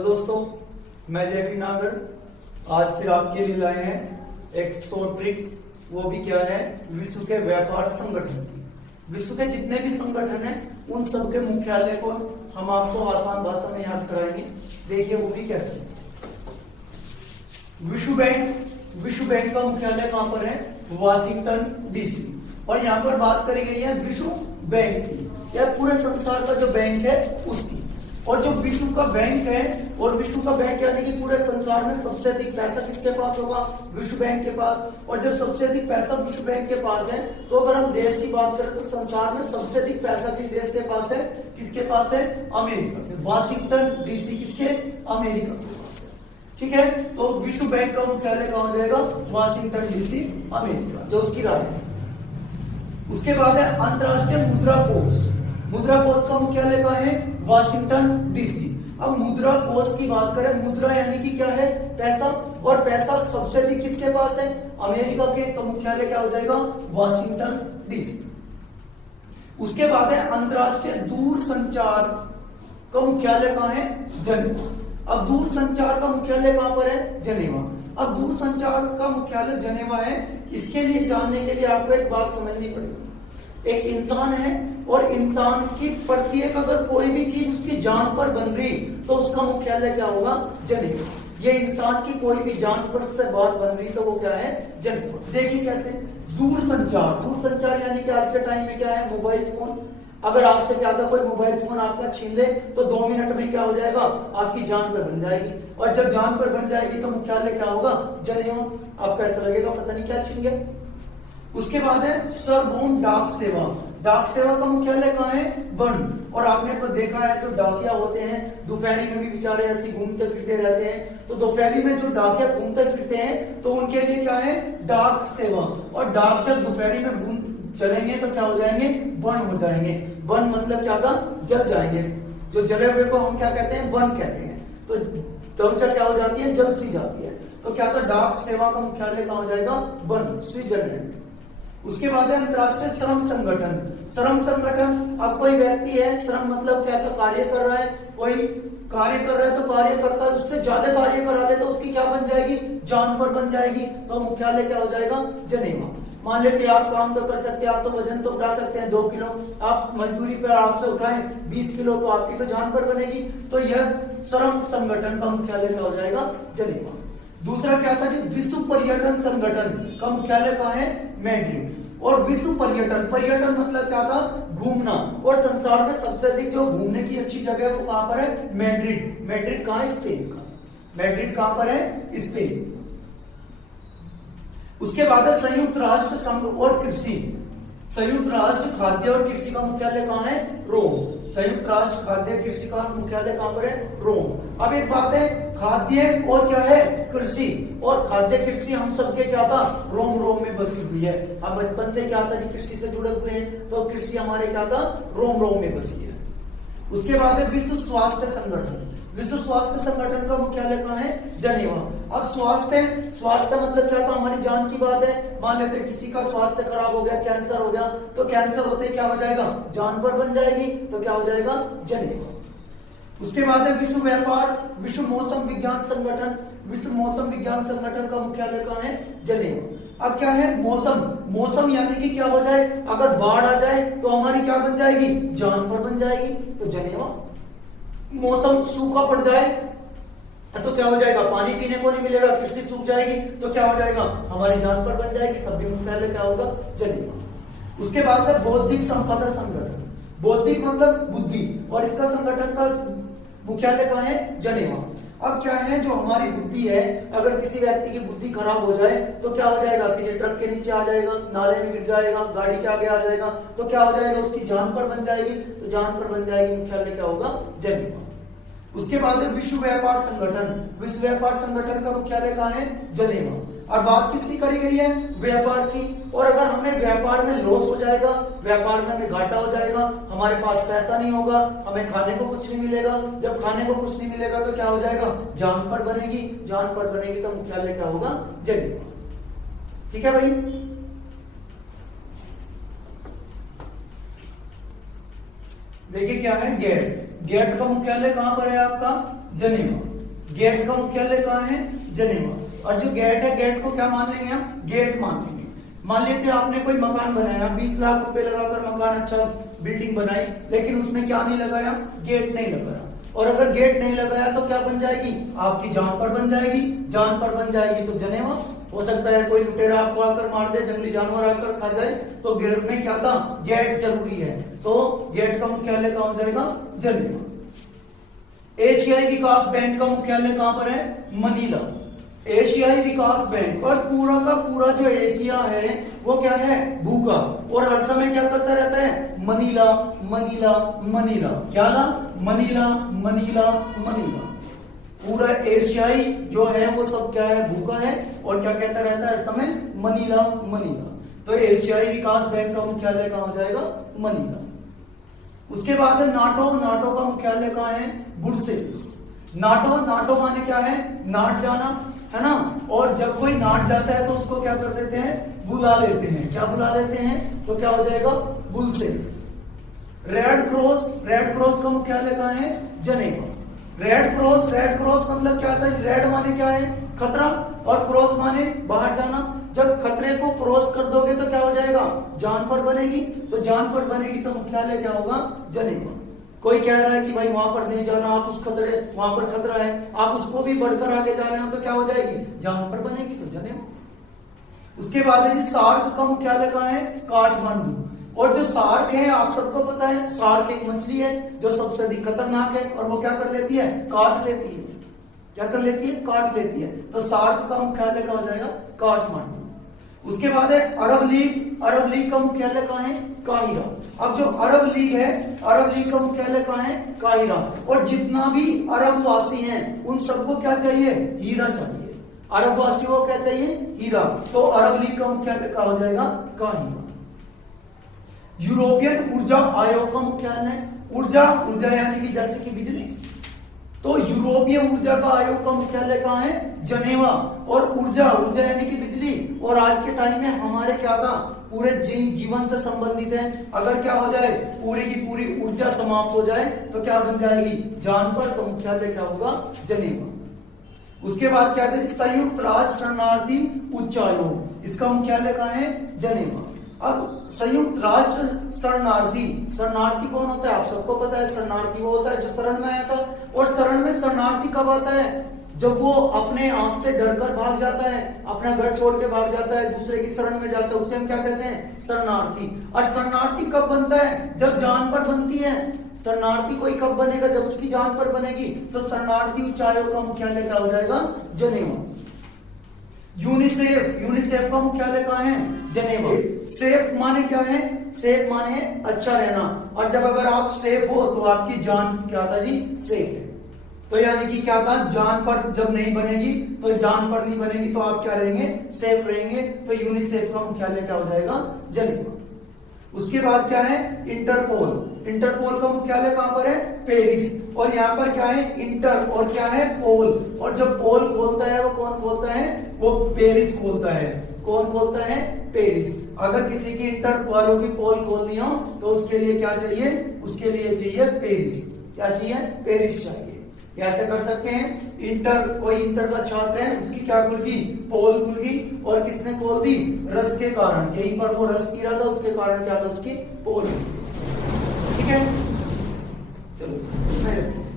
तो दोस्तों, मैं जेपी नागर आज फिर आपके लिए लाए हैं एक शॉर्ट ट्रिक। वो भी क्या है, विश्व के व्यापार संगठन की। विश्व के जितने भी संगठन हैं उन सबके मुख्यालय को हम आपको आसान भाषा में याद कराएंगे। देखिए वो भी कैसे। विश्व बैंक का मुख्यालय कहां पर है? Washington DC. और यहाँ पर बात करी गई है विश्व बैंक की, या पूरे संसार का जो बैंक है उसकी। और जो विश्व का बैंक है, और विश्व का बैंक यानी कि पूरे संसार में सबसे अधिक पैसा किसके पास होगा? विश्व बैंक के पास। और जब सबसे अधिक पैसा विश्व बैंक के पास है, तो अगर हम देश की बात करें तो संसार में सबसे अधिक पैसा किस देश के पास है? किसके पास है? अमेरिका के। वाशिंगटन डीसी किसके? अमेरिका के पास है। ठीक है, तो विश्व बैंक का मुख्यालय कहां हो जाएगा? वाशिंगटन डीसी, अमेरिका, जो उसकी राजधानी। उसके बाद है अंतरराष्ट्रीय मुद्रा कोष। मुद्रा कोष का मुख्यालय कहां है? Washington DC. अब मुद्रा कोष की बात करें, मुद्रा यानी कि क्या है? पैसा। और पैसा सबसे अधिक किसके पास है? अमेरिका के। तो मुख्यालय क्या हो जाएगा? Washington DC. उसके बाद है अंतरराष्ट्रीय दूर संचार का मुख्यालय कहां है? जनेवा। अब दूर संचार का मुख्यालय कहां पर है? जनेवा। अब दूर संचार का मुख्यालय जनेवा है। इसके लिए जानने के लिए आपको एक बात समझनी पड़ेगी। एक इंसान है और इंसान की प्रत्येक अगर कोई भी चीज उसकी जान पर बन रही तो उसका मुख्यालय क्या होगा? जनेवा। ये इंसान की कोई भी जान पर से बात बन रही तो वो क्या है? जनेवा। देखिए कैसे। दूर संचार यानी कि आज के टाइम में क्या है? Mobile phone. अगर आपसे क्या होगा, कोई मोबाइल फोन आपका छीन ले तो 2 मिनट में क्या हो जाएगा? आपकी जान पर बन जाएगी। और जब जान पर बन जाएगी तो मुख्यालय क्या होगा? जनेवा। आपको ऐसा लगेगा पता नहीं क्या छीन गया। उसके बाद है सार्वभौम डाक सेवा। डाक सेवा का मुख्यालय कहां है? बर्न। और आपने तो देखा है जो डाकिया होते हैं दोपहरी में भी बेचारे ऐसे घूमते फिरते रहते हैं। तो दोपहरी में जो डाकिया घूमते फिरते हैं तो उनके लिए क्या है? डाक सेवा। और डाक जब दोपहरी में घूम चलेंगे तो क्या हो जाएंगे? बर्न हो जाएंगे। बर्न मतलब क्या था? जल जाएंगे। जो जले हुए को हम क्या कहते हैं? बर्न कहते हैं। तो त्वचा क्या हो जाती है? जल सी जाती है। तो क्या था? डाक सेवा का मुख्यालय कहां हो जाएगा? Burn, Switzerland. उसके बाद है अंतरराष्ट्रीय श्रम संगठन। श्रम संगठन, अब कोई व्यक्ति है, श्रम मतलब क्या था? कार्य कर रहा है। कोई कार्य कर रहा है तो कार्यकर्ता उससे ज्यादा कार्य करा ले तो उसकी क्या बन जाएगी? जान पर बन जाएगी। तो मुख्यालय क्या हो जाएगा? जनेवा। मान लेते आप काम तो कर सकते हैं, आप तो वजन तो उठा सकते हैं 2 किलो, आप मजदूरी पर आपसे उठाएं 20 किलो तो आपकी तो जान पर बनेगी। तो यह श्रम संगठन का मुख्यालय क्या हो जाएगा? जनेवा। दूसरा क्या था? विश्व पर्यटन संगठन का मुख्यालय कहां है? मैड्रिड। और विश्व पर्यटन मतलब क्या था? घूमना। और संसार में सबसे अधिक जो घूमने की अच्छी जगह है वो कहां पर है? मैड्रिड। मैड्रिड कहां है? स्पेन का। मैड्रिड कहां पर है? स्पेन। उसके बाद है संयुक्त राष्ट्र संघ और कृषि। संयुक्त राष्ट्र खाद्य और कृषि का मुख्यालय कहां है? रोम। संयुक्त राष्ट्र खाद्य कृषि का मुख्यालय कहां पर है? रोम। अब एक बात है, खाद्य और क्या है? कृषि। और खाद्य कृषि हम सबके क्या था? रोम में बसी हुई है। हम बचपन से क्या था? कृषि से जुड़े हुए हैं, तो कृषि हमारे क्या था? रोम में बसी है। उसके बाद है विश्व स्वास्थ्य संगठन। विश्व स्वास्थ्य संगठन का मुख्यालय कहां है? जनेवा। अब स्वास्थ्य मतलब क्या था? हमारी जान की बात है। मान लेते किसी का स्वास्थ्य खराब हो गया, कैंसर हो गया, तो कैंसर होते ही क्या हो जाएगा? जान पर बन जाएगी। तो क्या हो जाएगा? जनेवा। उसके बाद है विश्व मौसम विज्ञान संगठन। विश्व मौसम विज्ञान संगठन का मुख्यालय कहां है? जनेवा। अब क्या है? मौसम यानी कि क्या हो जाए? अगर बाढ़ आ जाए तो हमारी क्या बन जाएगी? जान पर बन जाएगी। तो जनेवा। मौसम सूखा पड़ जाए तो क्या हो जाएगा? पानी पीने को नहीं मिलेगा, कृषि सूख जाएगी, तो क्या हो जाएगा? हमारी जान पर बन जाएगी। तब भी मुख्यालय क्या होगा? जनेवा। उसके बाद से बौद्धिक संपदा संगठन। बौद्धिक मतलब बुद्धि, और इसका संगठन का मुख्यालय कहां है? जनेवा। अब क्या है? जो हमारी बुद्धि है, अगर किसी व्यक्ति की बुद्धि खराब हो जाए तो क्या हो जाएगा? किसी ट्रक के नीचे आ जाएगा, नाले में गिर जाएगा, गाड़ी के आगे आ जाएगा, तो क्या हो जाएगा? उसकी जान पर बन जाएगी। तो जान पर बन जाएगी, मुख्यालय क्या होगा? जनेवा। उसके बाद है विश्व व्यापार संगठन। विश्व व्यापार संगठन का मुख्यालय कहां है? जनेवा। और बात किसकी करी गई है? व्यापार की। और अगर हमें व्यापार में लॉस हो जाएगा, व्यापार में हमें घाटा हो जाएगा, हमारे पास पैसा नहीं होगा, हमें खाने को कुछ नहीं मिलेगा, जब खाने को कुछ नहीं मिलेगा तो क्या हो जाएगा? जान पर बनेगी। जान पर बनेगी तो मुख्यालय क्या होगा? जनेवा। ठीक है भाई। देखिए क्या है? गेट का मुख्यालय कहां पर है आपका? जनेवा। गेट का मुख्यालय कहाँ है? जनेवा। और जो गेट है, गेट को क्या मान लेंगे हम? गेट मान लेंगे। मान लेते हैं आपने कोई मकान बनाया, 20 लाख रुपए लगाकर मकान अच्छा बिल्डिंग बनाई, लेकिन उसमें क्या नहीं लगाया? गेट नहीं लगाया। और अगर गेट नहीं लगाया तो क्या बन जाएगी? आपकी जान पर बन जाएगी। जान पर बन जाएगी तो जनेवा। हो सकता है कोई लुटेरा आपको आकर मार दे, जंगली जानवर आकर खा जाए, तो गेट में क्या था? गेट जरूरी है। तो गेट का मुख्यालय कहां हो जाएगा? जनेवा। एशियाई विकास बैंक का मुख्यालय कहां पर है? मनीला। एशियाई विकास बैंक। और पूरा का पूरा जो एशिया है वो क्या है? भूखा, और हर समय क्या करता रहता है? Manila Manila Manila. क्या ला? Manila Manila Manila. पूरा एशियाई जो है वो सब क्या है? भूखा है, और क्या कहता रहता है हर समय? Manila Manila. तो एशियाई विकास बैंक का मुख्यालय कहां हो जाएगा? मनीला। उसके बाद है नाटो। नाटो का मुख्यालय कहां है? ब्रुसेल्स। नाटो, नाटो माने क्या है? नाट जाना, है ना। और जब कोई नाट जाता है तो उसको क्या कर देते हैं? बुला लेते हैं। क्या बुला लेते हैं? तो क्या हो जाएगा? Brussels. Red cross. Red cross का मुख्यालय कहां है? जनेवा। रेड क्रॉस, रेड क्रॉस मतलब क्या था? रेड माने क्या है? खतरा, और क्रॉस माने बाहर जाना। जब खतरे को क्रॉस कर दोगे तो क्या हो जाएगा? जान पर बनेगी। तो जान पर बनेगी तो मुख्यालय क्या होगा? जनेवा। कोई कह रहा है कि भाई वहां पर नहीं जाना, आप उस खतरे, वहां पर खतरा है, आप उसको भी बढ़कर आगे जा रहे हो, तो क्या हो जाएगी? जान पर बनेगी तो जनेवा। उसके बाद है जी सार्क का मुख्यालय कहां है? काठमांडू। और जो सार्क है आप सबको पता है, सार्क एक मछली है जो सबसे अधिक खतरनाक है, और वो क्या कर लेती है? काट लेती है। क्या कर लेती है? काट लेती है। तो सार्क का मुख्यालय कहां हो जाएगा? काठमांडू। उसके बाद है अरब लीग। अरब लीग का मुख्यालय कहां है? काहिरा। अब जो अरब लीग है, अरब लीग का मुख्यालय कहां है? काहिरा। और जितना भी अरब वासी हैं उन सबको क्या चाहिए? हीरा चाहिए। अरब वासियों को क्या चाहिए? हीरा। तो अरब लीग का मुख्यालय कहां हो जाएगा? काहिरा। यूरोपियन ऊर्जा आयोग का मुख्यालय, ऊर्जा, ऊर्जा यानी कि जैसे कि बिजली, तो यूरोपीय ऊर्जा का आयोग का मुख्यालय कहां है? जनेवा। और ऊर्जा, ऊर्जा यानी कि बिजली, और आज के टाइम में हमारे क्या था? पूरे जीवन से संबंधित है। अगर क्या हो जाए? पूरी की पूरी ऊर्जा समाप्त हो जाए तो क्या बन जाएगी? जान पर। तो मुख्यालय क्या होगा? जनेवा। उसके बाद क्या है? संयुक्त राष्ट्र शरणार्थी उच्चायोग। इसका मुख्यालय कहां है? जनेवा। अब संयुक्त राष्ट्र शरणार्थी, शरणार्थी कौन होता है? आप सबको पता है, शरणार्थी वो होता है जो शरण में आया था। और शरण में शरणार्थी कब आता है? जब वो अपने आप से डरकर भाग जाता है, अपना घर छोड़ के भाग जाता है, दूसरे की शरण में जाता है, उसे हम क्या कहते हैं? शरणार्थी। और शरणार्थी कब बनता है? जब जान पर बनती है। शरणार्थी कोई कब बनेगा? जब उसकी जान पर बनेगी। तो शरणार्थी उच्चायोग का मुख्यालय क्या हो जाएगा? जनेवा। यूनिसेफ, यूनिसेफ का मुख्यालय कहां है? जनेवा। सेफ माने क्या है? सेफ माने अच्छा रहना, और जब अगर आप सेफ हो तो आपकी जान क्या था जी? सेफ है। तो यानी कि क्या था? जान पर जब नहीं बनेगी, तो जान पर नहीं बनेगी तो आप क्या रहेंगे? सेफ रहेंगे। तो यूनिसेफ का मुख्यालय क्या हो जाएगा? जनेवा। उसके बाद क्या है? इंटरपोल। इंटरपोल का मुख्यालय कहां पर है? पेरिस। और यहाँ पर क्या है? इंटर, और क्या है? पोल। और जब पोल खोलता है वो कौन खोलता है? वो पेरिस खोलता है। कौन खोलता है? पेरिस। अगर किसी की इंटर वालों की पोल खोलनी हो तो उसके लिए क्या चाहिए? उसके लिए चाहिए पेरिस। क्या चाहिए? पेरिस चाहिए। कैसे कर सकते हैं? इंटर, कोई इंटर का छात्र है, उसकी क्या खुल गई? पोल खुल गई। और किसने खोल दी? रस के कारण। कहीं पर वो रस पी रहा था, उसके कारण क्या था? उसकी पोल। ठीक है, चलो।